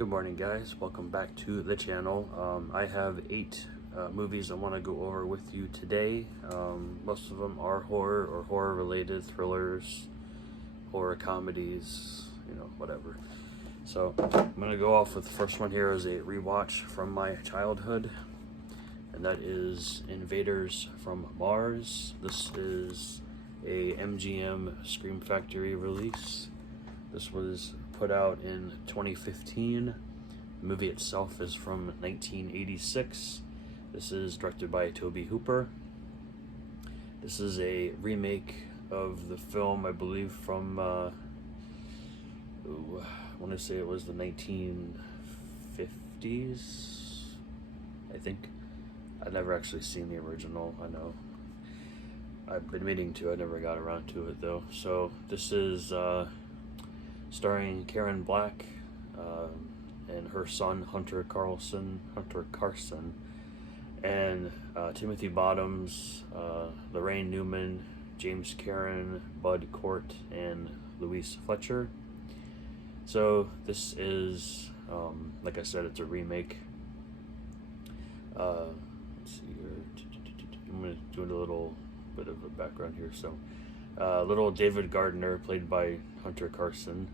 Good morning, guys. Welcome back to the channel. I have 8 movies I want to go over with you today. Most of them are horror or horror related, thrillers, horror comedies, whatever. So I'm going to go off with the first one here as a rewatch from my childhood, and that is Invaders from Mars. This is a MGM Scream Factory release. This was put out in 2015. The movie itself is from 1986. This is directed by Tobe Hooper. This is a remake of the film, I believe, from I want to say it was the 1950s, I think. I've never actually seen the original. I know I've been meaning to. I never got around to it though. So this is starring Karen Black and her son Hunter Carson, and Timothy Bottoms, Lorraine Newman, James Karen, Bud Cort, and Louise Fletcher. So this is, like I said, it's a remake. Let's see here. I'm going to do a little bit of a background here. So, little David Gardner, played by Hunter Carson.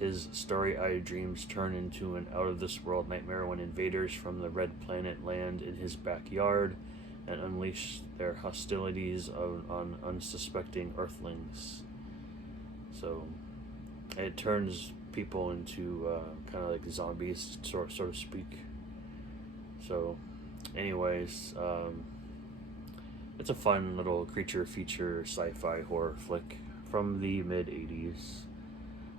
His starry-eyed dreams turn into an out-of-this-world nightmare when invaders from the Red Planet land in his backyard and unleash their hostilities on unsuspecting Earthlings. So it turns people into kind of like zombies, so to speak. So, anyways, it's a fun little creature feature sci-fi horror flick from the mid-'80s.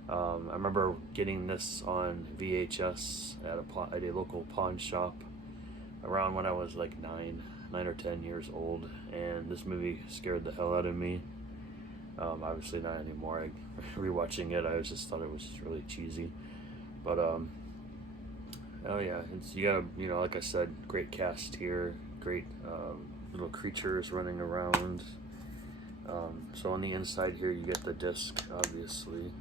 I remember getting this on VHS at a local pawn shop around when I was like 9 or 10 years old, and this movie scared the hell out of me. Obviously not anymore. Rewatching it, I just thought it was really cheesy. But oh yeah, you got like I said, great cast here, great little creatures running around. So on the inside here, you get the disc, obviously.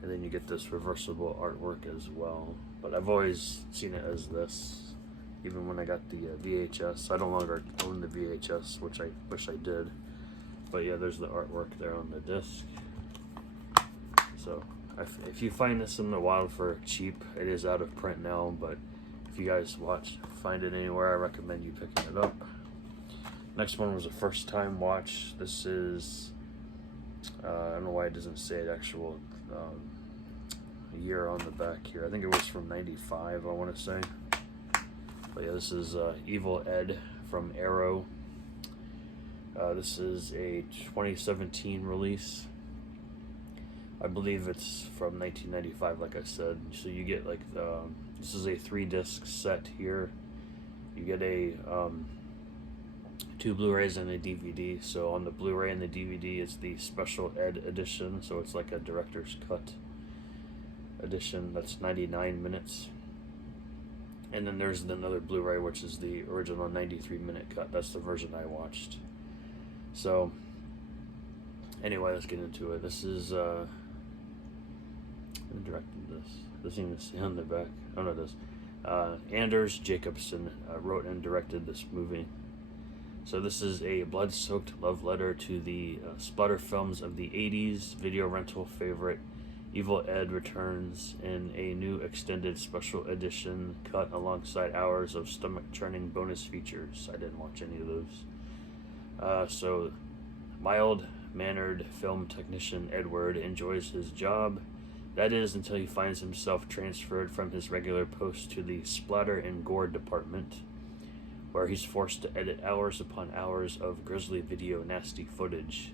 And then you get this reversible artwork as well. But I've always seen it as this, even when I got the VHS. I no longer own the VHS, which I wish I did. But yeah, there's the artwork there on the disc. So if you find this in the wild for cheap, it is out of print now. But if you guys find it anywhere, I recommend you picking it up. Next one was a first time watch. This is, I don't know why it doesn't say an actual year on the back here. I think it was from 95, I want to say. But yeah, this is Evil Ed from Arrow. This is a 2017 release. I believe it's from 1995, like I said. So you get like this is a 3-disc set here. You get a 2 Blu-rays and a DVD. So on the Blu-ray and the DVD, it's the Special Ed edition. So it's like a director's cut edition. That's 99 minutes. And then there's another Blu-ray, which is the original 93-minute cut. That's the version I watched. So anyway, let's get into it. This is who directed this? Doesn't even say on the back. Oh no, it does. Anders Jacobson wrote and directed this movie. So this is a blood-soaked love letter to the splatter films of the 80s. Video rental favorite Evil Ed returns in a new extended special edition cut alongside hours of stomach-churning bonus features. I didn't watch any of those. So mild-mannered film technician Edward enjoys his job. That is, until he finds himself transferred from his regular post to the splatter and gore department, where he's forced to edit hours upon hours of grisly video nasty footage.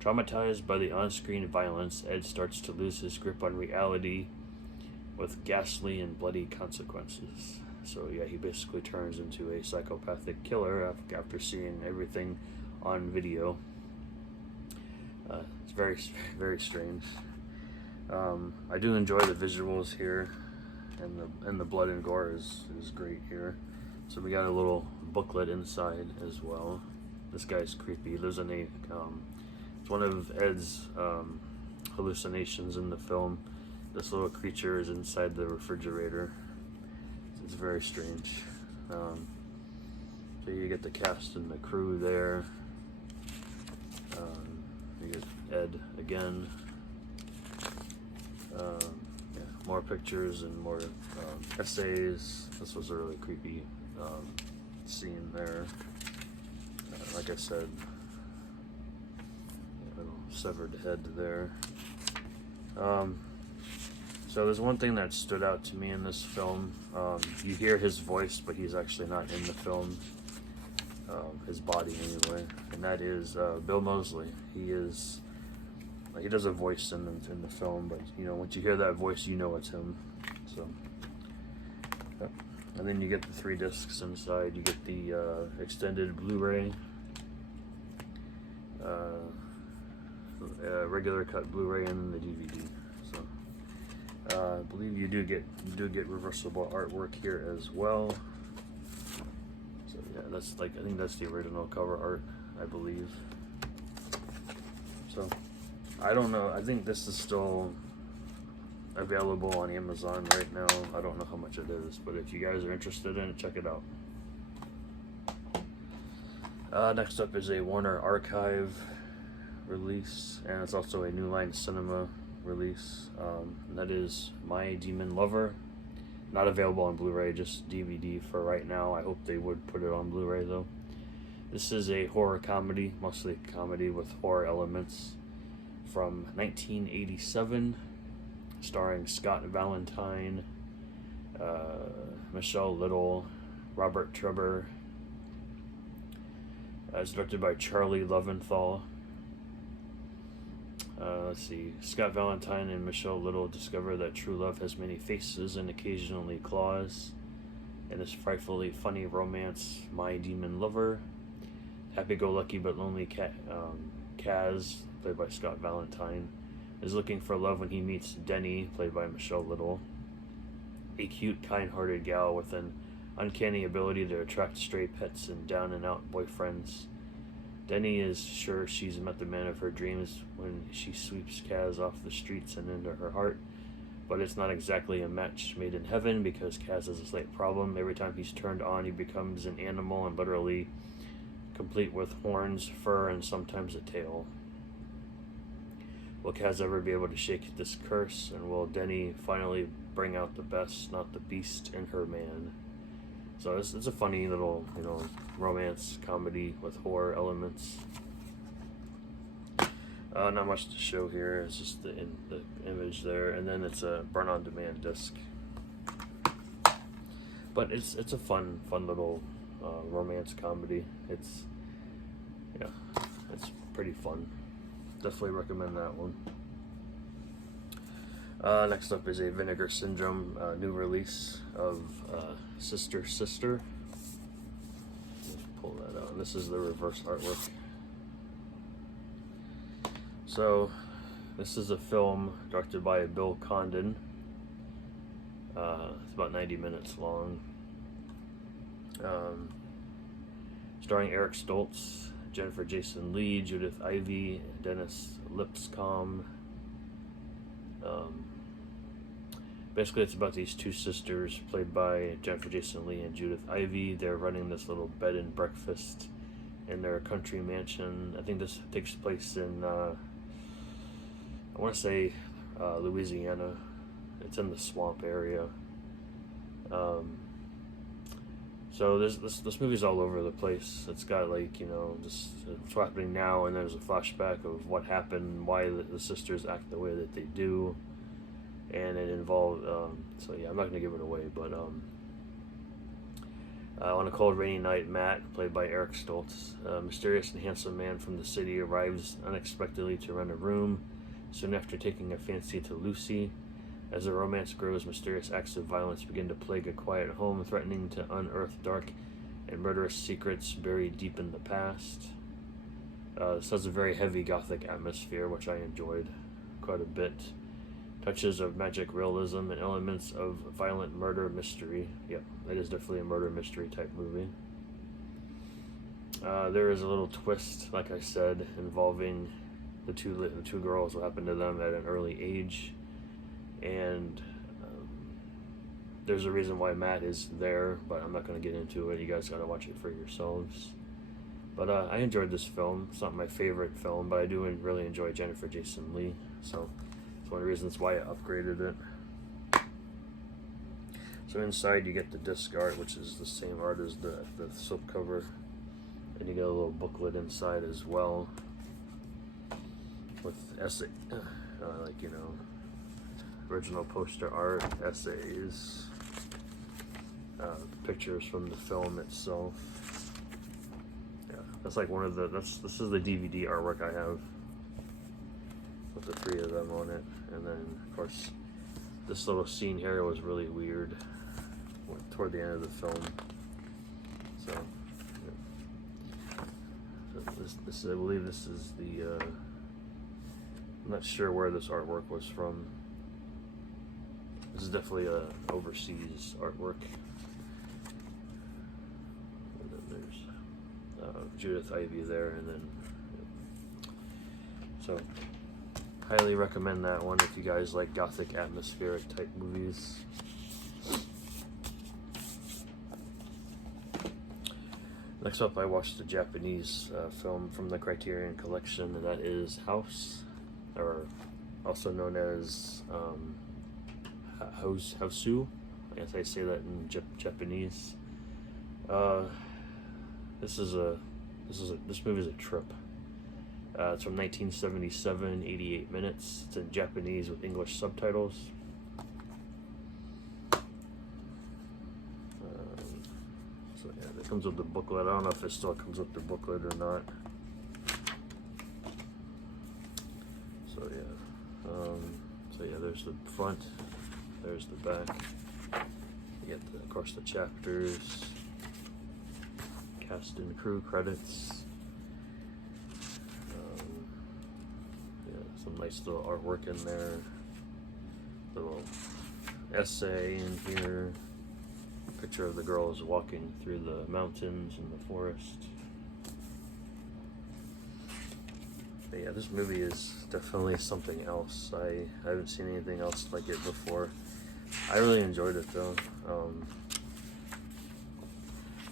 Traumatized by the on-screen violence, Ed starts to lose his grip on reality with ghastly and bloody consequences. So yeah, he basically turns into a psychopathic killer after seeing everything on video. It's very, very strange. I do enjoy the visuals here, and the blood and gore is great here. So we got a little booklet inside as well. This guy's creepy. He lives in a it's one of Ed's hallucinations in the film this little creature is inside the refrigerator. It's very strange. So you get the cast and the crew there. You get Ed again. Yeah, more pictures and more essays. This was a really creepy scene there. Like I said, little severed head there. So there's one thing that stood out to me in this film. You hear his voice, but he's actually not in the film. His body anyway, and that is Bill Moseley. He does a voice in the film, but you know, once you hear that voice, you know it's him. So, yep. And then you get the 3 discs inside. You get the extended Blu-ray, regular cut Blu-ray, and then the DVD. So, I believe you do get reversible artwork here as well. So yeah, that's I think that's the original cover art, I believe. So, I don't know. I think this is still available on Amazon right now. I don't know how much it is, but if you guys are interested in it, check it out. Next up is a Warner Archive release, and it's also a New Line Cinema release. And that is My Demon Lover. Not available on Blu-ray, just DVD for right now. I hope they would put it on Blu-ray though. This is a horror comedy, mostly comedy with horror elements, from 1987, starring Scott Valentine, Michelle Little, Robert Trevor. It's directed by Charlie Loventhal. Let's see. Scott Valentine and Michelle Little discover that true love has many faces and occasionally claws. In this frightfully funny romance, My Demon Lover, happy-go-lucky but lonely Kaz, played by Scott Valentine, is looking for love when he meets Denny, played by Michelle Little, a cute, kind-hearted gal with an uncanny ability to attract stray pets and down-and-out boyfriends. Denny is sure she's met the man of her dreams when she sweeps Kaz off the streets and into her heart, but it's not exactly a match made in heaven because Kaz has a slight problem. Every time he's turned on, he becomes an animal and literally complete with horns, fur, and sometimes a tail. Will Kaz ever be able to shake this curse, and will Denny finally bring out the best, not the beast, in her man? So it's a funny little, romance comedy with horror elements. Not much to show here. It's just the image there, and then it's a burn-on-demand disc. But it's a fun little romance comedy. It's pretty fun. Definitely recommend that one. Next up is a Vinegar Syndrome new release of Sister Sister. Let's pull that out. This is the reverse artwork. So, this is a film directed by Bill Condon. It's about 90 minutes long. Starring Eric Stoltz, Jennifer Jason Leigh, Judith Ivey, Dennis Lipscomb. Basically, it's about these 2 sisters played by Jennifer Jason Leigh and Judith Ivey. They're running this little bed and breakfast in their country mansion. I think this takes place in, I want to say, Louisiana. It's in the swamp area. So this movie's all over the place. It's got just what's happening now, and there's a flashback of what happened, why the sisters act the way that they do, and it involved. So yeah, I'm not gonna give it away, but on a cold, rainy night, Matt, played by Eric Stoltz, a mysterious and handsome man from the city, arrives unexpectedly to rent a room. Soon after taking a fancy to Lucy. As the romance grows, mysterious acts of violence begin to plague a quiet home, threatening to unearth dark and murderous secrets buried deep in the past. This has a very heavy gothic atmosphere, which I enjoyed quite a bit. Touches of magic realism and elements of violent murder mystery. Yep, it is definitely a murder mystery type movie. There is a little twist, like I said, involving the two girls, what happened to them at an early age. and there's a reason why Matt is there, but I'm not going to get into it. You guys got to watch it for yourselves. But I enjoyed this film. It's not my favorite film, but I do really enjoy Jennifer Jason Leigh, so it's one of the reasons why I upgraded it. So inside you get the disc art, which is the same art as the slipcover, and you get a little booklet inside as well with essay, like, you know, original poster art, essays, pictures from the film itself. Yeah, that's like one of the, this is the DVD artwork I have with the three of them on it. And then of course this little scene here was really weird toward the end of the film. So, yeah. So this I believe this is the I'm not sure where this artwork was from. This is definitely a overseas artwork. And then there's Judith Ivey there, and then so highly recommend that one if you guys like gothic atmospheric type movies. Next up, I watched a Japanese film from the Criterion Collection, and that is House, or also known as Hausu. I guess I say that in Japanese. This movie is a trip. It's from 1977, 88 minutes. It's in Japanese with English subtitles. So yeah, it comes with the booklet. I don't know if it still comes with the booklet or not. So yeah, there's the front, there's the back. You get, of course, the chapters, cast and crew credits. Some nice little artwork in there. Little essay in here. Picture of the girls walking through the mountains and the forest. But yeah, this movie is definitely something else. I haven't seen anything else like it before. I really enjoyed it though.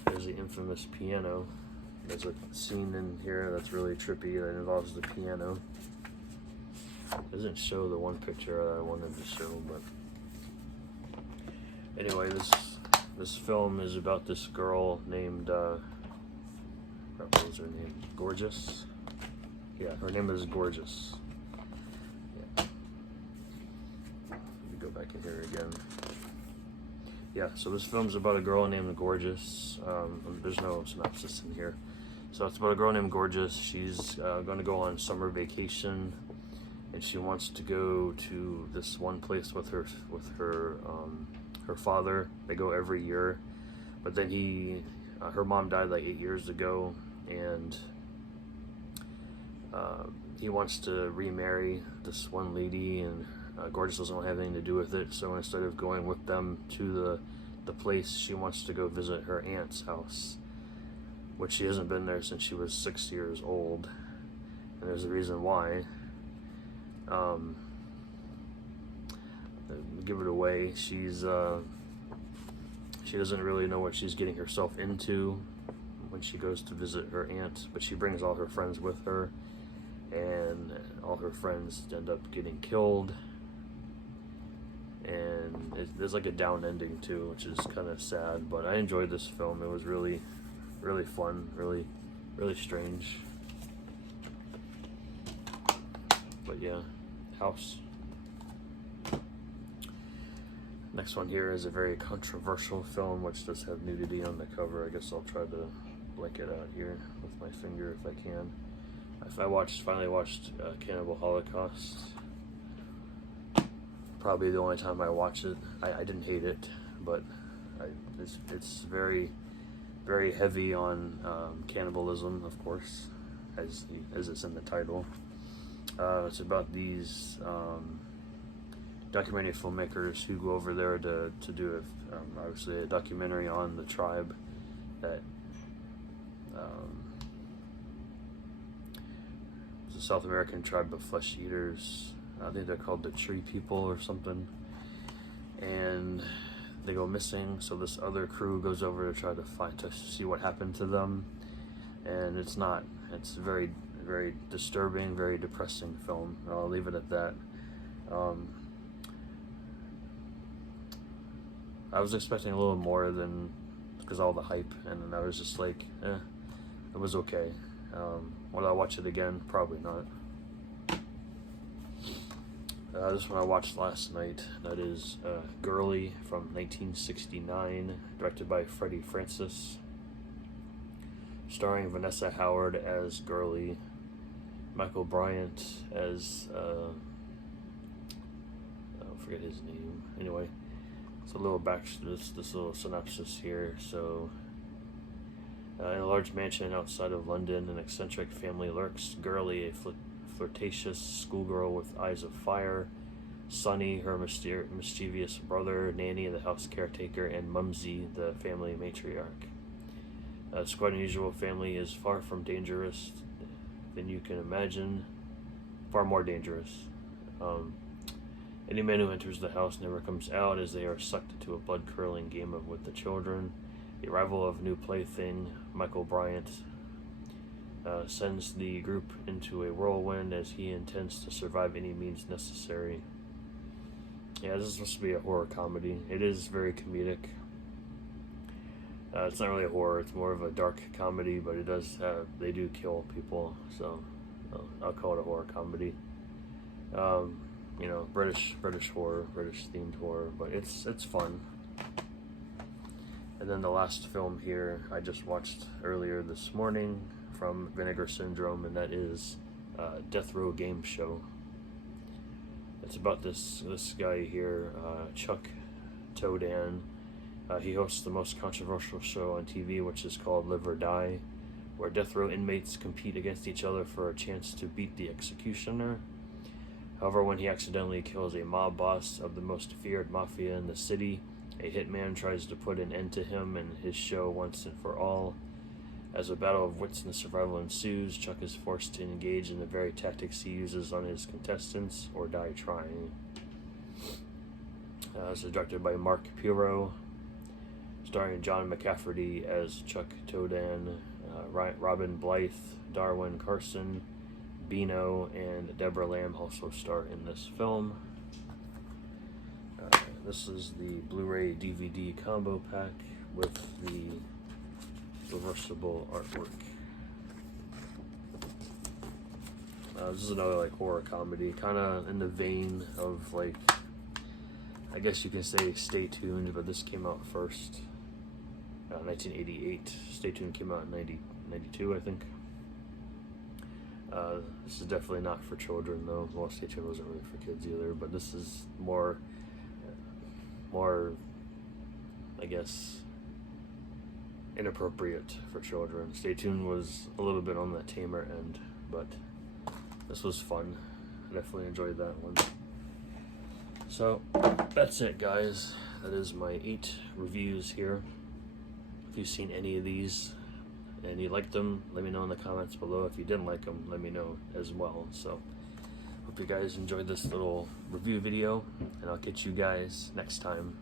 There's the infamous piano. There's a scene in here that's really trippy that involves the piano. It doesn't show the one picture that I wanted to show, but anyway, this film is about this girl named what was her name? Gorgeous. Yeah, her name is Gorgeous. Yeah. Let me go back in here again. Yeah, so this film's about a girl named Gorgeous. There's no synopsis in here. So it's about a girl named Gorgeous. She's going to go on summer vacation, and she wants to go to this one place with her father. They go every year, but then her mom died like 8 years ago, and he wants to remarry this one lady, and Gorgeous doesn't want to have anything to do with it. So instead of going with them to the place, she wants to go visit her aunt's house, which she hasn't been there since she was 6 years old, and there's a reason why. Give it away. She doesn't really know what she's getting herself into when she goes to visit her aunt, but she brings all her friends with her, and all her friends end up getting killed, and there's like a down ending too, which is kind of sad. But I enjoyed this film. It was really, really fun, really, really strange. But yeah, House. Next one here is a very controversial film, which does have nudity on the cover. I guess I'll try to blank it out here with my finger if I can. Finally watched Cannibal Holocaust. Probably the only time I watched it. I didn't hate it, but it's very, very heavy on cannibalism, of course, as it's in the title. It's about these documentary filmmakers who go over there to do obviously a documentary on the tribe that it's a South American tribe of flesh eaters. I think they're called the Tree People or something. and they go missing. So this other crew goes over to try to see what happened to them, and it's very, very disturbing, very depressing film. I'll leave it at that. I was expecting a little more than, because all the hype, and I was just like, it was okay. Will I watch it again? Probably not. This one I watched last night. That is Girly from 1969, directed by Freddie Francis, starring Vanessa Howard as Girly, Michael Bryant as I forget his name. Anyway, it's a little this little synopsis here. So, in a large mansion outside of London, an eccentric family lurks. Girly, a flirtatious schoolgirl with eyes of fire, Sonny, her mischievous brother, Nanny, the house caretaker, and Mumsy, the family matriarch. This quite unusual family is far from dangerous than you can imagine, far more dangerous. Any man who enters the house never comes out, as they are sucked into a blood-curdling game with the children. The arrival of new plaything, Michael Bryant, sends the group into a whirlwind as he intends to survive any means necessary. Yeah, this is supposed to be a horror comedy. It is very comedic. It's not really a horror, it's more of a dark comedy, but they do kill people, so I'll call it a horror comedy. British horror, British themed horror, but it's fun. And then the last film here I just watched earlier this morning from Vinegar Syndrome, and that is Death Row Game Show. It's about this guy here, Chuck Todan. He hosts the most controversial show on TV, which is called Live or Die, where death row inmates compete against each other for a chance to beat the executioner. However, when he accidentally kills a mob boss of the most feared mafia in the city, a hitman tries to put an end to him and his show once and for all. As a battle of wits and survival ensues, Chuck is forced to engage in the very tactics he uses on his contestants or die trying. This is directed by Mark Pirro, starring John McCafferty as Chuck Todan, Robin Blythe, Darwin Carson, Bino, and Deborah Lamb also star in this film. This is the Blu-ray DVD combo pack with the reversible artwork. This is another horror comedy, kind of in the vein of I guess you can say Stay Tuned, but this came out first, 1988. Stay Tuned came out in 92, I think. This is definitely not for children, though. Well, Stay Tuned wasn't really for kids either, but this is more, I guess, inappropriate for children. Stay Tuned was a little bit on the tamer end, but this was fun. I definitely enjoyed that one. So, that's it, guys. That is my 8 reviews here. If you've seen any of these and you liked them, let me know in the comments below. If you didn't like them, let me know as well. So, hope you guys enjoyed this little review video, and I'll catch you guys next time.